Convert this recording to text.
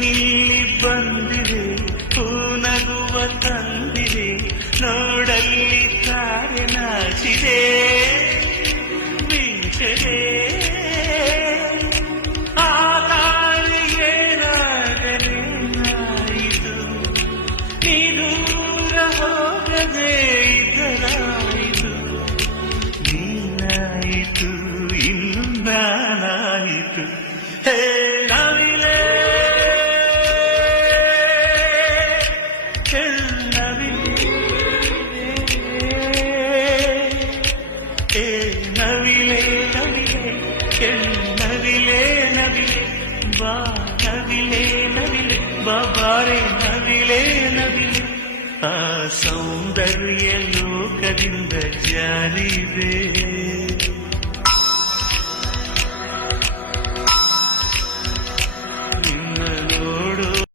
ನೀನಿಲ್ಲಿ ಬಂದಿದೆ ನಗುವ ತಂದಿದೆ ನೋಡಲ್ಲಿ ತಾರೆ ನಾಚಿದೆ ಮಿಂಚದೆ ಆ ತಾರೆ ಏನಾಗಲೇನಾಯಿತು ನೀ ದೂರ ಹೋಗದೆ ಇದರಾಯಿತು ನೀನಾಯಿತು ಇನ್ನು ನಾನಾಯಿತು ಹೇ ನವಿಲೆ ನವಿಲೆ ನವಿಲೆ ನವಿಲೆ ನವಿಲೆ ಬಾ ನವಿಲೆ ನವಿಲೆ ಬಾರೆ ನವಿಲೆ ನವಿಲೆ ಆ ಸೌಂದರ್ಯ ಲೋಕದಿಂದ ಜಾರಿದೆ